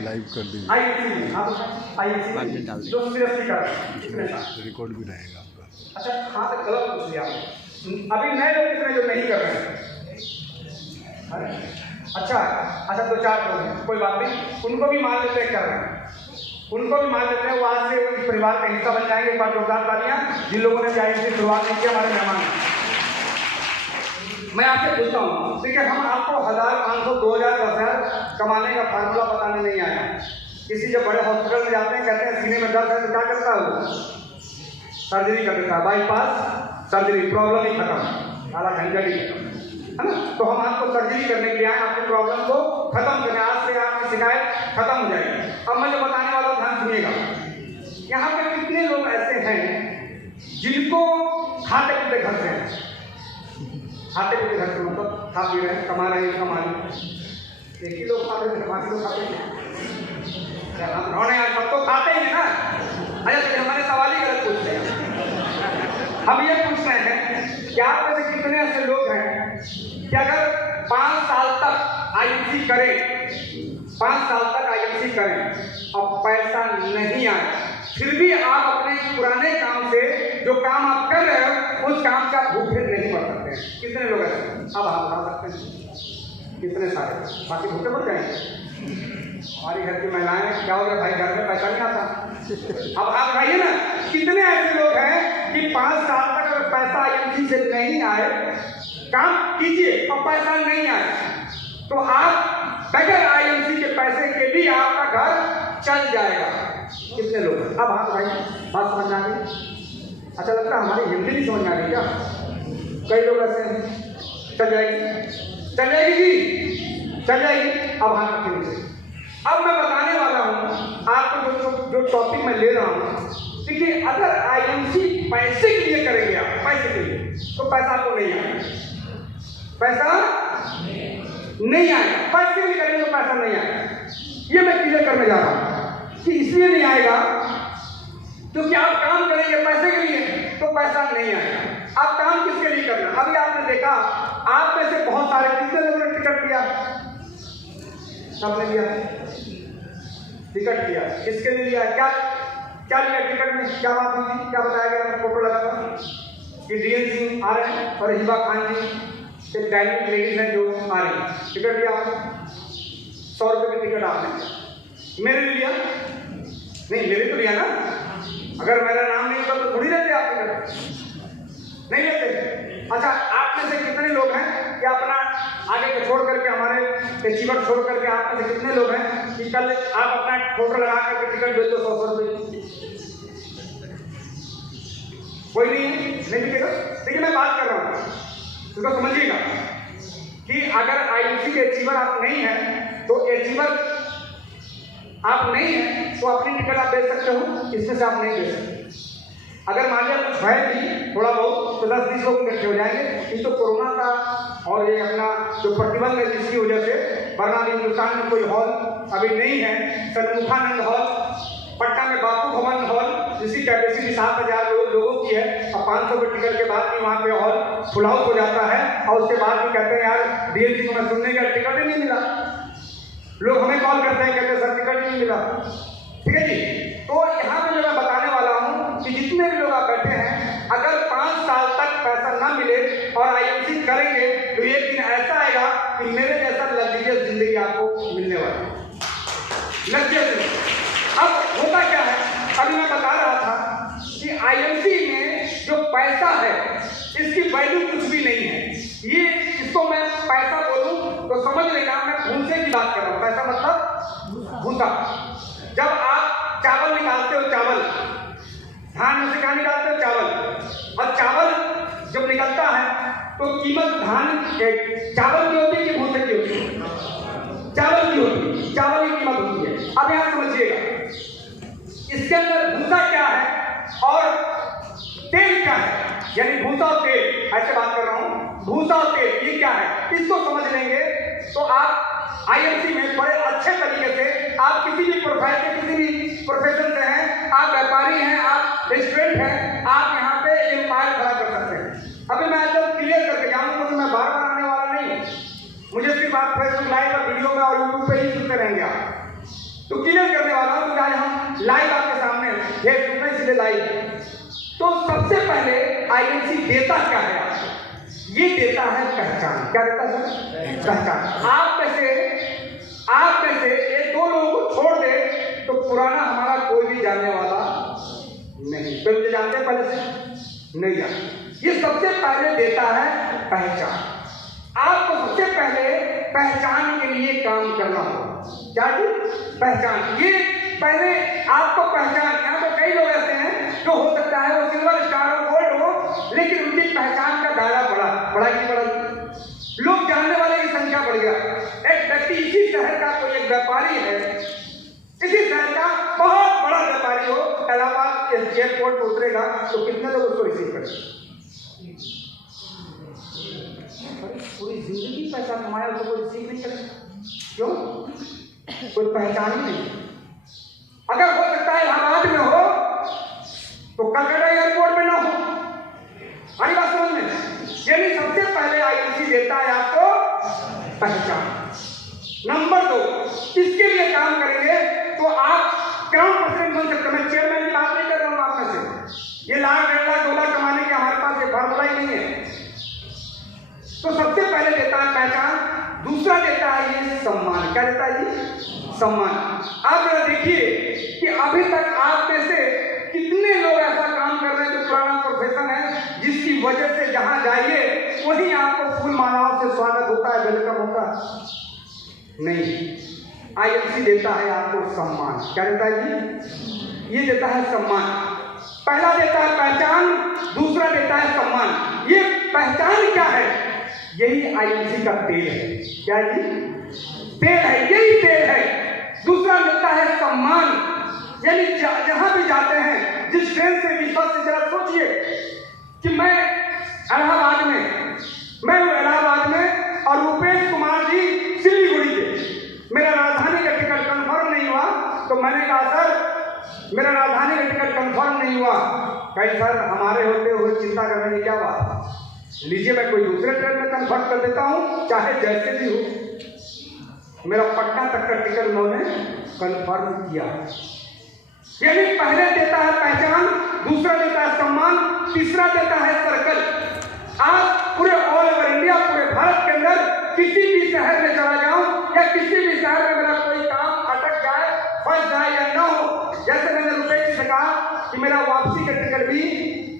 Live कर दीजिए। IMC, हाँ आईएमसी जो सीरियसली कर रहे हैं, रिकॉर्ड भी रहेगा आपका। अच्छा हाँ तो गलत पूछ लिया अभी नए लोग कितने जो नहीं कर रहे हैं। अच्छा दो चार लोग हैं, कोई बात नहीं, उनको भी मान लेते हैं कर रहे हैं, उनको भी मान लेते हैं, वो आज से उस परिवार का हिस्सा बन जाएंगे। एक बार जोरदार तालियां जिन लोगों ने आईएमसी शुरुआत नहीं की, हमारे मेहमान। मैं आपसे पूछता हूँ, ठीक है, हम आपको 1000, 500, 2000, 10,000 कमाने का फार्मूला बताने नहीं आया। किसी जब बड़े हॉस्पिटल में जाते हैं, कहते हैं सीने में दर्द है तो क्या करता है वो? सर्जरी कर देता है, बाईपास सर्जरी, प्रॉब्लम ही खत्म, आधा झंझट ही है ना। तो हम आपको सर्जरी करने के लिए आए, आपकी प्रॉब्लम को खत्म करने, आज से आपकी शिकायत खत्म हो जाएगी। अब मैं जो बताने वाला हूँ ध्यान सुनिएगा। यहाँ पे कितने लोग ऐसे हैं जिनको खाते पीते घर से हैं, खाते पीते घर से मतलब खा पी रहे हैं, कमा रहे हैं, कमा रहे हैं। एक ही लोग खाते हैं, बाकी लोग खाते हैं क्या? सब तो खाते ही है ना। अच्छा तो हमारे सवाल ही गलत पूछ रहे हैं। हम ये पूछ रहे हैं कि आप में से कितने ऐसे लोग हैं कि अगर 5 साल तक आईएमसी करें, 5 साल तक आईएमसी करें और पैसा नहीं आए, फिर भी आप अपने पुराने काम से जो काम आप कर रहे हो उस काम का भूखे नहीं पड़ सकते हैं? कितने लोग ऐसे? अब आप बता सकते हैं कितने सारे, बाकी भूखे पड़ जाएंगे। हमारी घर की महिलाएं क्या हो गया भाई, घर में पैसा नहीं आता। अब आप बताइए ना, कितने ऐसे लोग हैं कि 5 साल तक अगर पैसा आईएमसी से नहीं आए, काम कीजिए और पैसा नहीं आए, तो आप बगैर आईएमसी के पैसे के भी आपका घर चल जाएगा। कितने लोग हैं? अब आप भाई बात समझ आ गई? अच्छा लगता है हमारी हिंदी नहीं समझ आ रही क्या? कई लोग ऐसे हैं, चल जाएगी जी, चल जाएगी। अब हाथ रखेंगे। अब मैं बताने वाला हूँ आपको जो टॉपिक मैं ले रहा हूँ। देखिए, अगर आईएमसी पैसे के लिए करेंगे आप, पैसे के लिए, तो पैसा आपको नहीं आएगा, पैसा नहीं आएगा। पैसे के लिए करेंगे तो पैसा नहीं आएगा। ये मैं क्लियर करने जा रहा हूँ कि इसलिए नहीं आएगा क्योंकि आप काम करेंगे पैसे के लिए तो पैसा नहीं आएगा। आप काम किसके लिए करना? अभी आपने देखा, आप में से बहुत सारे, कितने लोगों ने टिकट लिया? सबने लिया टिकट लिया। किसके लिए लिया? क्या लिया टिकट में? क्या बात हुई थी? क्या बताया गया? फोटो लगा था कि डीएन सिंह आ रहे हैं और हिबा खान जी एक डायनिंग लेडीज हैं जो आ रही हैं। टिकट लिया आपने, 100 रुपये की टिकट आपने। मेरे लिए लिया नहीं, मेरे तो लिया ना। अगर मेरा नाम नहीं होता तो थोड़ी लेते आप टिकट, नहीं लेते। अच्छा, आप में से कितने लोग हैं कि अपना आगे को छोड़ करके, हमारे अचीवर छोड़ करके, आप में से कितने लोग हैं कि कल आप अपना फोटो लगा करके टिकट भेज दो 100 रुपये? कोई नहीं लिखेगा। देखिए मैं बात कर रहा हूँ, इसको समझिएगा कि अगर आईएमसी के अचीवर आप नहीं हैं तो अचीवर आप नहीं हैं तो अपनी टिकट आप बेच सकते हो, इसमें से आप नहीं बेच सकते। अगर मान लिया कुछ है भी थोड़ा बहुत तो 10-20 लोग इकट्ठे हो जाएंगे। ये तो कोरोना का और ये अपना जो प्रतिबंध है जिसकी वजह से, वरना हिंदुस्तान में कोई हॉल अभी नहीं है। सन्मुखानंद हॉल, पटना में बापू भवन हॉल जिसकी कैपेसिटी 7,000 लोगों की है, और 500 रुपये टिकट के बाद भी वहाँ पे हॉल फुल हाउस हो जाता है। और उसके बाद भी कहते हैं यार डीएनसी को मैं सुनने का टिकट ही नहीं मिला। लोग हमें कॉल करते हैं, कहते हैं सर टिकट नहीं मिला। ठीक है जी। तो यहाँ पे मैं बताने वाला हूँ कि जितने भी लोग आप बैठे हैं, अगर 5 साल तक पैसा ना मिले और आईएमसी करेंगे तो एक दिन ऐसा आएगा कि मेरे जैसा लग्जरियस जिंदगी आपको मिलने वाली है, लग्जरियस। अब होता क्या है, अभी मैं बता रहा था कि आईएमसी में जो पैसा है इसकी वैल्यू कुछ भी नहीं है। ये इसको मैं पैसा बोलूं तो समझ लेना मैं भूसे की बात कर रहा हूं। पैसा मतलब भूसा। जब आप चावल निकालते हो, चावल धान में से क्या निकालते हो? चावल। और चावल जब निकलता है तो कीमत धान चावल की होती है कि भूसे की होती है? चावल की होती है, चावल की कीमत होती है। अब यहां समझिएगा, इसके अंदर भूसा क्या है और तेल क्या है, यानी भूसा और तेल, ऐसे बात कर रहा हूं। भूसा और तेल ये क्या है, इसको समझ लेंगे तो आप आईएमसी में बड़े अच्छे तरीके से, आप किसी भी प्रोफेशन से हैं, आप व्यापारी हैं, आप स्टूडेंट हैं, आप यहाँ पे एम्पायर खड़ा कर सकते हैं। अभी मैं एकदम क्लियर करके जाऊंगा क्योंकि मैं बार बार आने वाला नहीं, मुझे सिर्फ आप फेसबुक लाइव और वीडियो में और यूट्यूब पे ही सुनते रहेंगे आप। तो क्लियर करने वाला हूं, क्योंकि आज हम लाइव आपके सामने फेसबुक में सीधे लाइव। तो सबसे पहले आईएनसी देता क्या है आपको? ये देता है पहचान। क्या देता है? पहचान। आप में से ये दो लोगों को छोड़ दे तो पुराना हमारा कोई भी जानने वाला नहीं। तो मुझे जानते हैं पहले से? नहीं जानते। ये सबसे पहले देता है पहचान। आपको सबसे पहले पहचान के लिए काम करना होगा। क्या जी? पहचान। ये पहले आपको पहचान। यहाँ पे कई लोग ऐसे हैं जो हो सकता है वो सिल्वर स्टार और गोल्ड हो, लेकिन उनकी पहचान का दायरा बड़ा लोग जानने वाले की संख्या बढ़ गया। एक व्यक्ति इसी शहर का कोई एक व्यापारी है, इसी शहर का बहुत बड़ा व्यापारी हो, इलाहाबाद एयरपोर्ट पर उतरेगा तो कितने लोग उसको रिसीव करेंगे? पूरी जिंदगी पैसा कमाया उसको कोई रिसीव नहीं करेगा। क्यों? कोई पहचान ही नहीं। अगर हो सकता है इलाहाबाद में हो तो कलकत्ता एयरपोर्ट में ना हो। हमारी बात समझ में? यानी सबसे पहले आईएनसी देता है आपको पहचान। नंबर 2, इसके लिए काम करेंगे तो आप क्राउन पर्सन बन सकते हैं। मैं चेयरमैन की बात नहीं कर रहा हूं आप में से। ये लाख 1.5 लाख 2 लाख कमाने के हमारे पास ये फार्मूला ही नहीं है। तो सबसे पहले देता है पहचान, दूसरा देता है ये सम्मान। क्या देता है ये? सम्मान। आप जरा देखिए कि अभी तक आप में से कितने लोग ऐसा काम कर रहे हैं जो पुराना प्रोफेशन है, जिसकी वजह से जहां जाइए वहीं आपको फूल मालाओं से स्वागत होता है, वेलकम होता है? नहीं। आईएनसी देता है आपको सम्मान। क्या देता है जी? ये देता है सम्मान। पहला देता है पहचान, दूसरा देता है सम्मान। ये पहचान क्या है? यही आईएनसी का तेल है। क्या जी? तेल है, यही तेल है। दूसरा मिलता है सम्मान, यानी जहां भी जाते हैं, जिस ट्रेन से विश्वास से जरा सोचिए कि मैं इलाहाबाद में और रुपेश कुमार जी सिलीगुड़ी के, मेरा राजधानी का टिकट कंफर्म नहीं हुआ तो मैंने कहा सर मेरा राजधानी का टिकट कंफर्म नहीं हुआ। कहीं सर हमारे होते हुए चिंता करने की क्या बात, लीजिए मैं कोई दूसरे ट्रेन में कंफर्म कर देता हूं, चाहे जैसे भी हो। मेरा पटना तक का टिकट उन्होंने कंफर्म किया। यानी पहले देता है पहचान, दूसरा देता है सम्मान, तीसरा देता है सर्कल। आप पूरे ऑल ओवर इंडिया, पूरे भारत के अंदर किसी भी शहर में चला जाऊं या किसी भी शहर में मेरा कोई काम अटक जाए, फंस जाए या ना हो, जैसे मैंने रुपेश जी से कहा कि मेरा वापसी का टिकट भी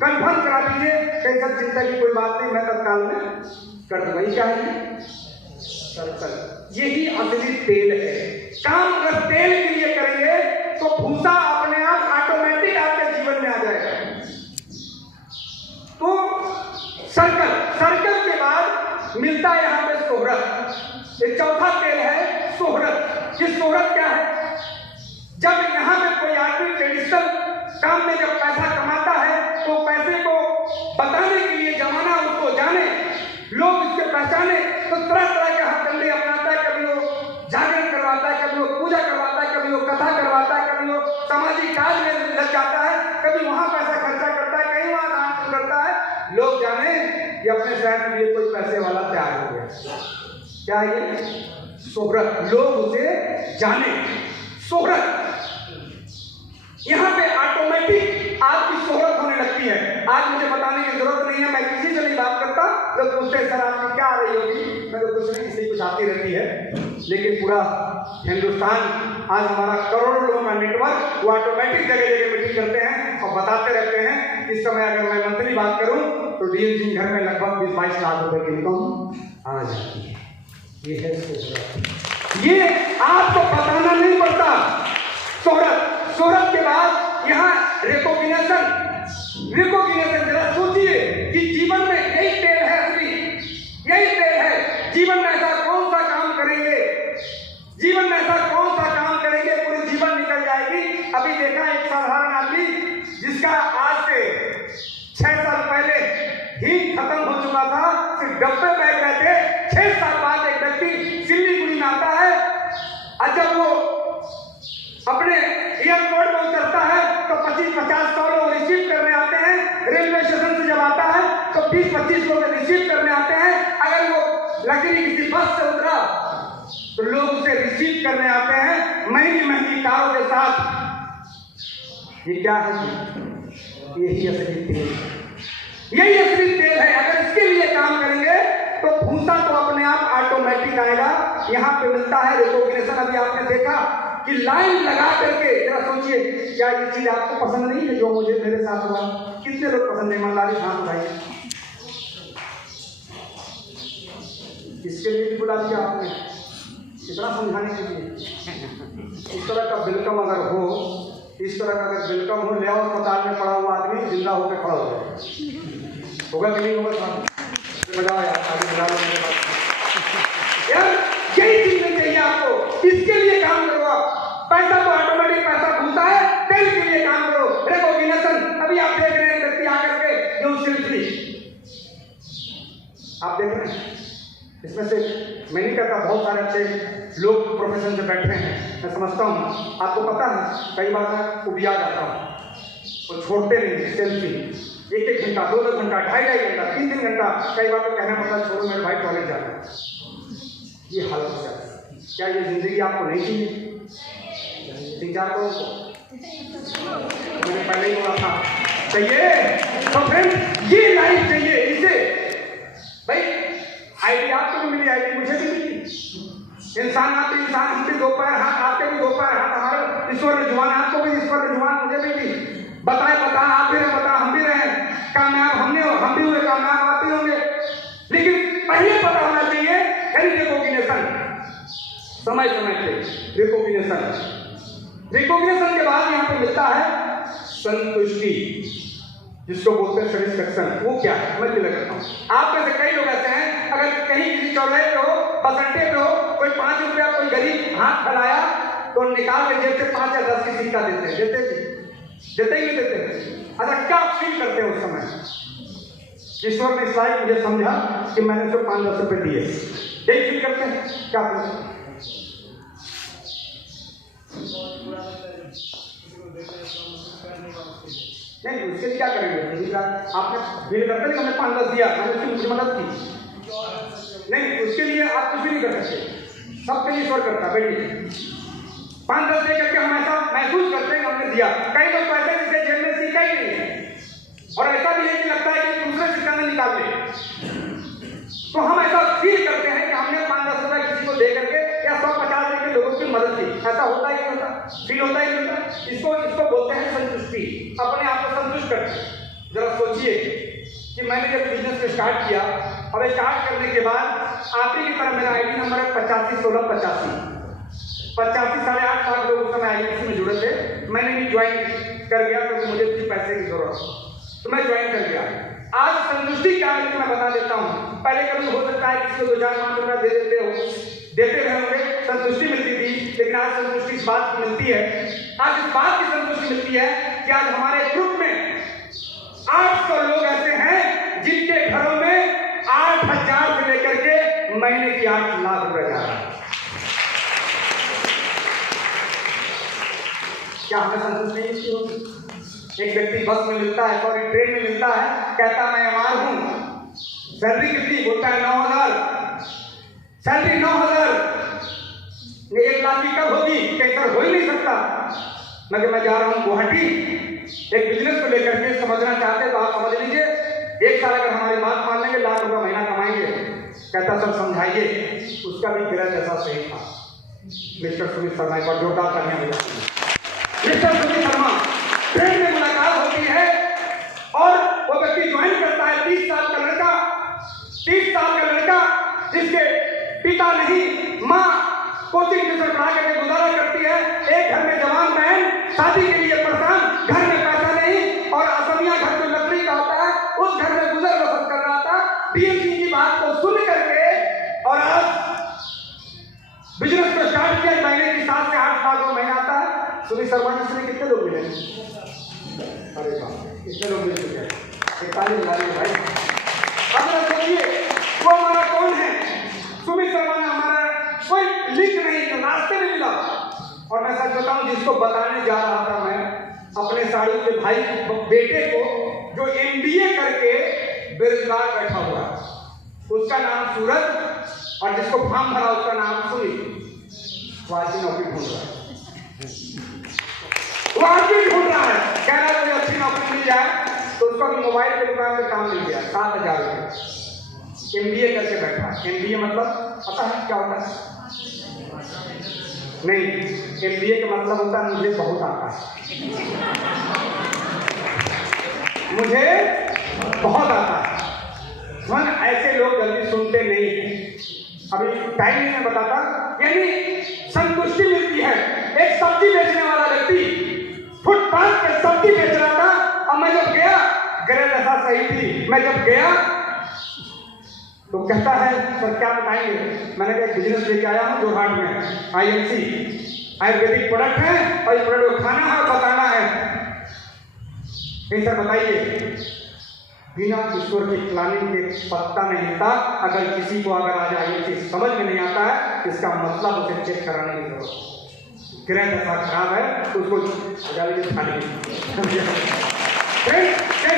कंफर्म करा दीजिए, कहीं सब चिंता की कोई बात नहीं, मैं तत्काल में कर दूंगा। क्या है? सर्कल। यही असली तेल है। काम अगर तेल के लिए करेंगे तो भूसा अपने आप ऑटोमेटिक आपके जीवन में आ जाएगा। तो सर्कल के बाद मिलता है यहां पे शोहरत। ये चौथा तेल है शोहरत। ये शोहरत क्या है? जब यहां पे कोई आदमी ट्रेडिशनल काम में जब पैसा कमाता है तो पैसे को बताने के लिए जमाना उसको जाने, लोग इसके पहचाने, तो तरह तरह के हथकंडे अपनाता है। कभी वो जागरण करवाता है, कभी वो पूजा करवाता है, कभी वो कथा करवाता है, कभी वो सामाजिक कार्य में लग जाता है, कभी वहां पैसा खर्चा करता है, कहीं वहां दान करता है। लोग जाने कि अपने शहर में भी कोई पैसे वाला तैयार हो गया। क्या है? शोहरत। लोग उसे जाने, शोहरत। यहां पे ऑटोमेटिक आपकी शोहरत होने लगती है। आज मुझे बताने की जरूरत नहीं है, मैं किसी से नहीं बात करता। तो पूछते सर आपकी क्या आ रही होगी, मैं तो कुछ नहीं, किसी कुछ आती रहती है। लेकिन पूरा हिंदुस्तान आज हमारा करोड़ों लोगों का नेटवर्क, वो ऑटोमेटिक जगह जगह मीटिंग करते हैं और बताते रहते हैं। इस समय अगर मैं मंथली बात करूं तो डीएम सिंह घर में लगभग 20-22 लाख रुपए की इनकम आ जाती है। ये है शोहरत। ये आपको बताना नहीं पड़ता। शोहरत के बाद यहाँ रिकॉग्निशन। जरा सोचिए कि जीवन में यही तेल है असली, यही तेल है। जीवन में ऐसा कौन सा काम करेंगे, पूरी जीवन निकल जाएगी। अभी देखा एक साधारण आदमी जिसका आज से 6 साल पहले ही खत्म हो चुका था, सिर्फ डब्बे बैग रहते, 6 साल बाद एक व्यक्ति सिलीगुड़ी में आता है और जब वो अपने एयरपोर्ट में उतरता है तो 25-50 लोग रिसीव करने आते हैं। रेलवे स्टेशन से जब आता है तो 20-25 लोग रिसीव करने आते हैं। अगर वो लकड़ी किसी बस से उतरा तो लोग उसे रिसीव करने आते हैं महंगी महंगी कारों के साथ। ये क्या है जी? यही असली तेल, यही असली तेल है। अगर इसके लिए काम करेंगे तो भूसा तो अपने आप ऑटोमेटिक आएगा। यहाँ पे मिलता है रिकॉग्निशन। अभी आपने देखा कि लाइन लगा करके, जरा सोचिए, क्या ये चीज आपको पसंद नहीं है जो मुझे मेरे साथ हुआ? कितने लोग पसंद है? ईमानदारी हाथ उठाइए। इसके लिए भी बुला दिया आपने, इतना समझाने के लिए। इस तरह का वेलकम अगर हो, इस तरह का अगर वेलकम हो, ले आओ अस्पताल में पड़ा हुआ आदमी जिंदा होकर खड़ा हो जाए, होगा कि नहीं होगा? साहब बजाओ यार, आगे बजा लो मेरे पास। यार यही चीज नहीं चाहिए आपको, इसके लिए काम करो आप। पैसा तो ऑटोमेटिक पैसा घूमता है, तेल के लिए काम करो। रिकॉग्निशन, अभी आप देख रहे हैं व्यक्ति आकर के जो सेल्फी आप देख रहे हैं, इसमें से मैं नहीं कहता, बहुत सारे अच्छे लोग प्रोफेशन से बैठे हैं, मैं समझता हूँ। आपको पता है कई बार मैं उबिया जाता हूँ, वो छोड़ते नहीं सेल्फी। 1-1 घंटा, 2-2 घंटा, 2.5 घंटा, 3-3 घंटा, कई बार तो कहना पड़ता छोड़ो मेरे भाई टॉयलेट जाना। ये हालत हो जाती है। क्या ये जिंदगी आपको नहीं चाहिए? 3-4 लोगों को मैंने पहले ही बोला था चाहिए। तो फ्रेंड ये लाइफ चाहिए। इसे भाई आईडी आपको भी मिली, आईडी मुझे भी मिली। इंसान आप भी इंसान, हम भी 2 पैर हाथ, आपके भी 2 पैर हाथ, हमारे ईश्वर ने जुबान, आपको भी ईश्वर ने जुबान, मुझे भी दी। बताए बता, आप भी रहे बता, हम भी रहे कामयाब, हम भी हुए कामयाब, आप भी होंगे। लेकिन पहले पता होना चाहिए रिकॉग्निशन, समय समय पे रिकॉग्निशन। रिकॉग्निशन के बाद यहाँ पे मिलता है संतुष्टि, जिसको बोलते हैं सेटिस्फैक्शन। वो क्या है मैं क्लियर करता हूँ। आप में से कई लोग ऐसे हैं, अगर कहीं किसी चौराहे पे हो, बस अड्डे पे हो, कोई 5 रुपया कोई गरीब हाथ फैलाया तो निकाल के जेब से 5 या 10 की सिक्का देते हैं। देते ही नहीं देते। अच्छा, क्या फील करते हैं उस समय? ईश्वर ने इस लायक मुझे समझा कि मैंने उसको 5-10 रुपये दिए, यही फील करते हैं? क्या फील? नहीं, उसके लिए क्या करेंगे? आपने बिल करते नहीं, हमने 5-10 दिया, मैंने उसकी मुझे मदद की। नहीं, उसके लिए आप कुछ भी नहीं कर सकते। सबके लिए ईश्वर करता है। बैठिए, 5-10 दे करके हम ऐसा महसूस करते हैं कि हमने दिया। कई लोग पैसे जिसे जेब में सीखा ही नहीं है, और ऐसा भी है कि लगता है कि दूसरे सिक्का में निकाल ले। तो हम ऐसा फील करते हैं कि हमने 5-10 रुपए किसी को दे करके या 100-50 देकर लोगों की मदद की। ऐसा होता है कि होता फील होता है कि होता? इसको बोलते हैं संतुष्टि, अपने आप को संतुष्ट करना। जरा सोचिए कि मैंने जब बिजनेस को स्टार्ट किया, अब स्टार्ट करने के बाद आप ही की तरह मेरा आईडी नंबर है 851685। 85-8.5 लाख लोग उस समय आईडी में जुड़े थे। मैंने भी ज्वाइन कर गया क्योंकि मुझे इतनी पैसे की जरूरत, तो मैं ज्वाइन कर गया। आज संतुष्टि क्या मिलती मैं बता देता हूँ। पहले कभी हो सकता है किसी को 2-4-5 रुपया दे देते रहे होंगे, संतुष्टि मिलती थी। लेकिन आज संतुष्टि इस बात की मिलती है, आज इस बात की संतुष्टि मिलती है कि आज हमारे ग्रुप में 800 लोग ऐसे हैं जिनके घरों में 8,000 से लेकर के महीने की 8 लाख रुपए जा रहा है। क्या हमें संतुष्टि नहीं इसकी होगी? एक व्यक्ति बस में मिलता है, सॉरी ट्रेन में मिलता है, कहता मैं अमार हूं, सैलरी कितनी? बोलता है 9,000। सैलरी 9,000, 1 लाख की कब होगी? कैसा हो ही नहीं सकता। मैं जा रहा हूं गुवाहाटी एक बिजनेस को लेकर के, समझना चाहते तो आप समझ लीजिए। 1 साल अगर हमारी बात मान लेंगे, 1 लाख रुपया महीना कमाएंगे। कहता सर समझाइए। उसका भी गिरा जैसा सही था। मिस्टर सुमित शर्मा, एक बार जोरदार तालियां बजाइए। मिस्टर सुमित शर्मा, ट्रेन में मुलाकात होती है और वो व्यक्ति ज्वाइन करता है। 30 साल का लड़का, 30 साल का लड़का जिसके पिता नहीं, माँ कोचिंग ट्यूशन पढ़ा करके गुजारा करती है। एक घर में जवान बहन शादी के लिए परेशान, घर में पैसा नहीं, और असमिया घर जो लकड़ी का होता है उस घर में गुजर बसर कर रहा था। बीएमसी की बात को सुन करके और आज बिजनेस को स्टार्ट किया। महीने की 7 से 8 लाख महीना आता है। सुमित शर्मा जी से कितने लोग मिले? अरे बाप, कितने लोग मिल चुके हैं? 41 लाख भाई। अब सोचिए वो हमारा कौन है? सुमित शर्मा ने हमारा कोई लिंक नहीं, रास्ते में मिला। और मैं सच बताऊं, जिसको बताने जा रहा था मैं अपने साड़ू के भाई बेटे को, जो MBA करके बेरोजगार बैठा हुआ है, उसका नाम सूरज, और जिसको फॉर्म भरा उसका नाम सुमित, वो आज नौकरी ढूंढ रहा है। जाए तो उसको भी मोबाइल की दुकान पे काम मिल गया 7,000 रुपये, MBA करके बैठा। MBA मतलब पता है क्या होता है? नहीं, MBA का मतलब होता है मुझे बहुत आता है, मुझे बहुत आता है। मन ऐसे लोग जल्दी सुनते नहीं हैं। अभी टाइम नहीं मैं बताता, यानी संतुष्टि मिलती है। एक सब्जी बेचने वाला व्यक्ति फुटपाथ पे सब्जी बेच रहा था, और मैं जब गया, गृह दशा सही थी, मैं जब गया तो कहता है सर क्या बताएंगे? मैंने कहा बिजनेस लेके आया हूँ जोरहाट में, IMC आयुर्वेदिक प्रोडक्ट है और ये प्रोडक्ट को खाना है और बताना है। सर बताइए। बिना ईश्वर की प्लानिंग के पत्ता नहीं हिलता। अगर किसी को अगर आज IMC समझ में नहीं आता है, इसका मतलब उसे चेक कराने की जरूरत। ग्रह दशा खराब है तो उसको जैसे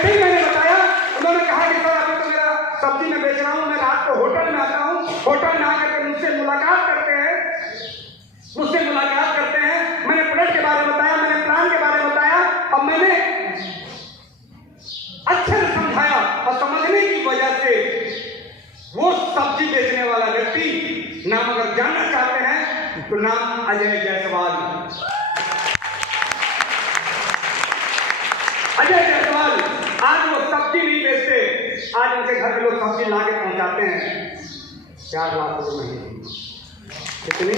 ही मैंने बताया, उन्होंने कहा कि सर अभी तो मेरा सब्जी में बेच रहा हूँ, मैं रात को होटल में आता हूँ, होटल में आकर के मुझसे मुलाकात करते हैं, मैंने प्रोडक्ट के बारे में बताया, मैंने प्लान के बारे में बताया, और मैंने अच्छे से समझाया, और समझने की वजह से वो सब्जी बेचने वाला व्यक्ति नाम अगर जानना चाहते हैं तो नाम अजय जायसवाल। अजय जायसवाल आज वो सब्जी नहीं बेचते, आज उनके घर के लोग सब्जी ला के पहुंचाते हैं 4 लाख रुपए महीने। कितने?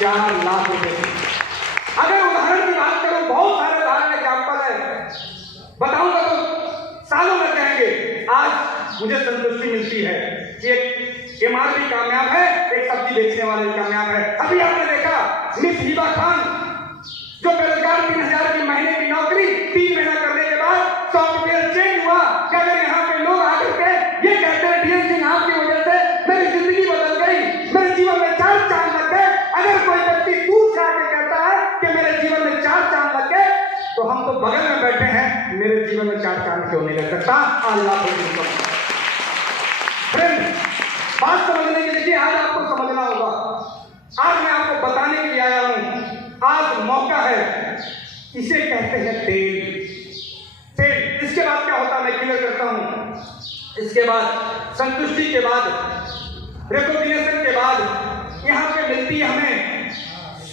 4 लाख रुपए। अगर उदाहरण की बात करूं, बहुत सारे उदाहरण एग्जाम्पल है, बताऊंगा तो सालों लग जाएंगे। आज मुझे संतुष्टि मिलती है कि एक MRP कामयाब है, एक सब्जी बेचने वाले कामयाब है। अभी आपने देखा मिस हिबा खान जो बेरोजगार 3,000 की महीने की नौकरी 3 महीना करने के बाद सॉफ्टवेयर चेंज हुआ। क्या अगर यहाँ पे लोग आकर के ये कहते हैं DM सिंह आपकी वजह से मेरी जिंदगी बदल गई, मेरे जीवन में 4 चांद लग गए। अगर कोई व्यक्ति दूर से आके कहता है कि मेरे जीवन में 4 चांद लग गए, तो हम तो बगल में बैठे हैं, मेरे जीवन में 4 चांद क्यों नहीं लग सकता? अल्लाह फ्रेंड, बात समझने के लिए आज आपको समझना होगा। आज मैं आपको बताने के लिए आया हूं, आज मौका है, इसे कहते हैं तेल। इसके बाद क्या होता है मैं क्लियर करता हूं। इसके बाद संतुष्टि के बाद, रिकॉग्निशन के बाद यहां पे मिलती है हमें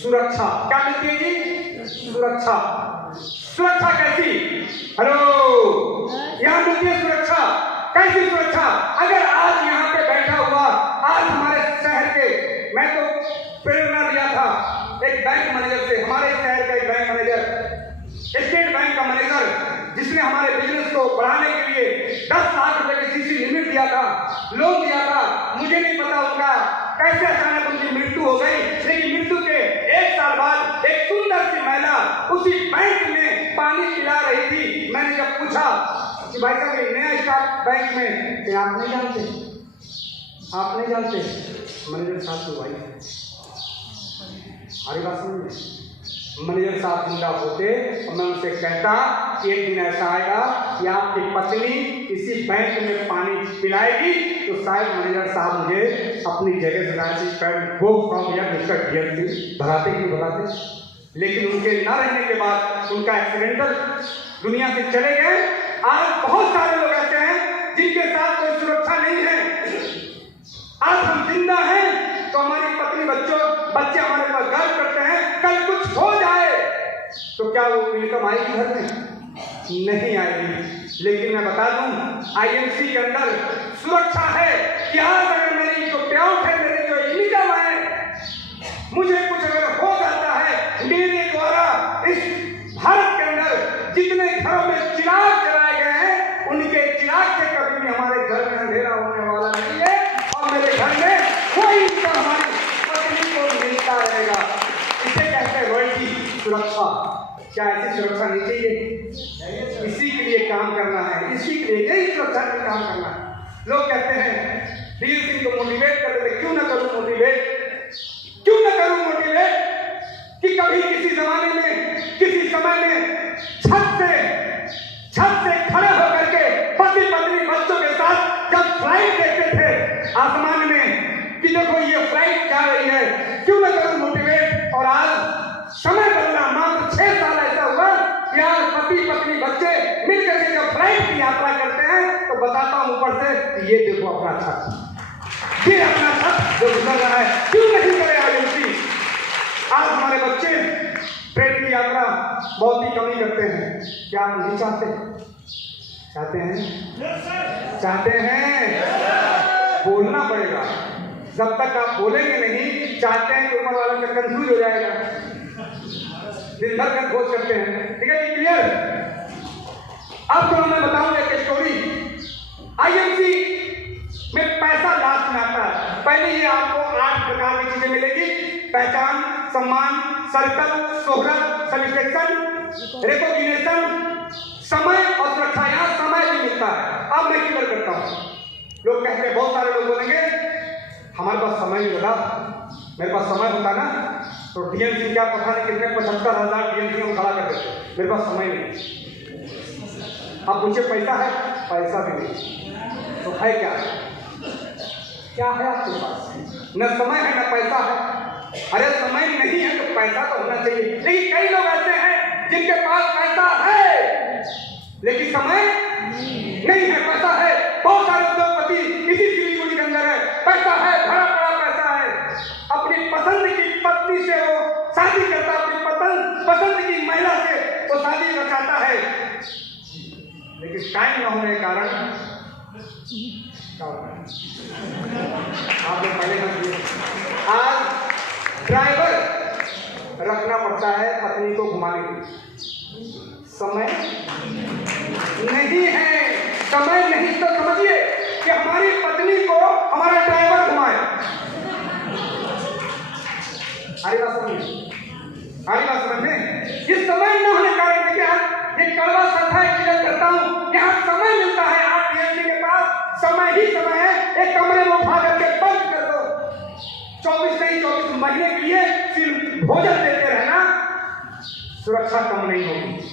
सुरक्षा। क्या मिलती है जी? सुरक्षा। सुरक्षा कैसी? हेलो, यहां मिलती है सुरक्षा। कैसी सुरक्षा? अगर आज यहां पे बैठा हुआ, आज हमारे शहर के, मैं तो प्रेरणा लिया था एक बैंक मैनेजर से, हमारे शहर का एक बैंक मैनेजर, स्टेट बैंक का मैनेजर, जिसने हमारे बिजनेस को बढ़ाने के लिए 10 लाख रुपए की CC लिमिट दिया था, लोन दिया था। मुझे नहीं पता उनका कैसे अचानक उनकी मृत्यु हो गई, लेकिन मृत्यु के 1 साल बाद एक सुंदर सी महिला उसी बैंक में पानी पिला रही थी। मैंने जब पूछा कि भाई साहब ये नया स्टाफ बैंक में, क्या आप नहीं जानते? आप नहीं जानते? मैनेजर साहब को भाई हमारी बात समझिए। मैनेजर साहब जिंदा होते और मैं उनसे कहता कि एक दिन ऐसा आएगा कि आपकी पत्नी इसी बैंक में पानी पिलाएगी, तो शायद मैनेजर साहब मुझे अपनी जगह से वो भगाते ही भगाते। लेकिन उनके न रहने के बाद, उनका एक्सीडेंटल दुनिया से चले गए। आज बहुत सारे लोग ऐसे हैं जिनके साथ कोई सुरक्षा नहीं है। आज हम जिंदा हैं तो हमारी पत्नी बच्चे हमारे पास गर्व करते हैं। कल कुछ हो जाए तो क्या वो इनकम आएगी घर में? नहीं आएगी। लेकिन मैं बता दूं, IMC के अंदर सुरक्षा है कि आज अगर मेरी जो पेआउट है, मेरे जो इनकम है, मुझे कुछ अगर हो जाता है, मेरे द्वारा इस भारत के अंदर जितने घरों में चिराग जलाए गए हैं, उनके चिराग से कभी भी हमारे घर में अंधेरा होने वाला नहीं है, और मेरे घर में कोई इनकम हमारी पत्नी को मिलता रहेगा। इसे कहते हैं रॉयल्टी, सुरक्षा। क्या ऐसी सुरक्षा नहीं चाहिए? इसी के लिए काम करना है, इसी के लिए यही सुरक्षा के लिए काम करना है। लोग कहते हैं वीर सिंह को मोटिवेट कर देते, क्यों ना करूं मोटिवेट, क्यों ना करूं मोटिवेट कि कभी किसी जमाने में, किसी समय में छत से खड़े होकर के पति पत्नी बच्चों के साथ जब फ्लाइट देखते थे आसमान में कि देखो ये फ्लाइट जा रही है, क्यों ना करूं मोटिवेट। और आज समय बदला, मात्र 6 साल ऐसा हुआ कि आज पति पत्नी बच्चे मिलकर के बैठ की यात्रा करते हैं तो बताता हूं ऊपर से, ये देखो अपना छत, ये अपना छत जो गुजर रहा है, क्यों नहीं करे आईएमसी। आज हमारे बच्चे ट्रेन की यात्रा बहुत ही कमी करते हैं। क्या आप नहीं चाहते? चाहते हैं? चाहते हैं? बोलना पड़ेगा। जब तक आप बोलेंगे नहीं, चाहते हैं कि ऊपर वाला का कंफ्यूज हो जाएगा, दिन भर का खोज करते हैं। ठीक है, ये क्लियर? अब तो मैं बताऊंगा एक स्टोरी। आईएमसी में पैसा लास्ट में आता है। पहले ये आपको 8 प्रकार की चीजें मिलेगी: पहचान, सम्मान, सर्कल, शोहरत, सैटिस्फैक्शन, रिकॉग्निशन, समय और सुरक्षा। यहाँ समय भी मिलता है। अब मैं क्लियर करता हूँ। लोग कहते हैं, बहुत सारे लोग बोलेंगे हमारे पास समय नहीं होता, मेरे पास समय होता ना तो डीएमसी क्या पता नहीं कितने 75,000 डीएमसी हम खड़ा कर देते, मेरे पास समय नहीं। अब मुझे पैसा है, पैसा भी नहीं, तो है क्या? क्या है आपके पास? न समय है न पैसा है। अरे समय नहीं है तो पैसा तो होना चाहिए। लेकिन कई लोग ऐसे हैं जिनके पास पैसा है लेकिन समय नहीं है। पैसा है, बहुत सारे उद्योगपति इसी सिलीगुड़ी के अंदर है, पैसा है, भरा पड़ा पैसा है। अपनी पसंद की पत्नी से वो शादी करता, अपनी पसंद की महिला से वो शादी रचाता है, लेकिन टाइम न होने के कारण आप लोग पहले आज ड्राइवर रखना पड़ता है पत्नी को घुमाने के लिए। समय नहीं है, समय नहीं तो समझिए कि हमारी पत्नी को हमारा ड्राइवर घुमाए। हरी बात समझिए, हरी बात समझे। ये समय न होने के कारण देखिए, ये कड़वा सत्य क्लियर करता हूं। यहाँ समय मिलता है, आप डीएमसी के पास समय ही समय है। एक कमरे में उठा करके बंद कर दो, 24 नहीं 24 महीने के लिए सिर्फ भोजन देते रहना, सुरक्षा कम नहीं होगी।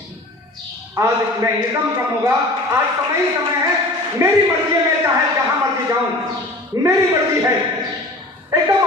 आज मैं इनकम कम होगा। आज समय ही समय है। मेरी मर्जी है, मैं चाहे जहां मर्जी जाऊं, मेरी मर्जी है। एकदम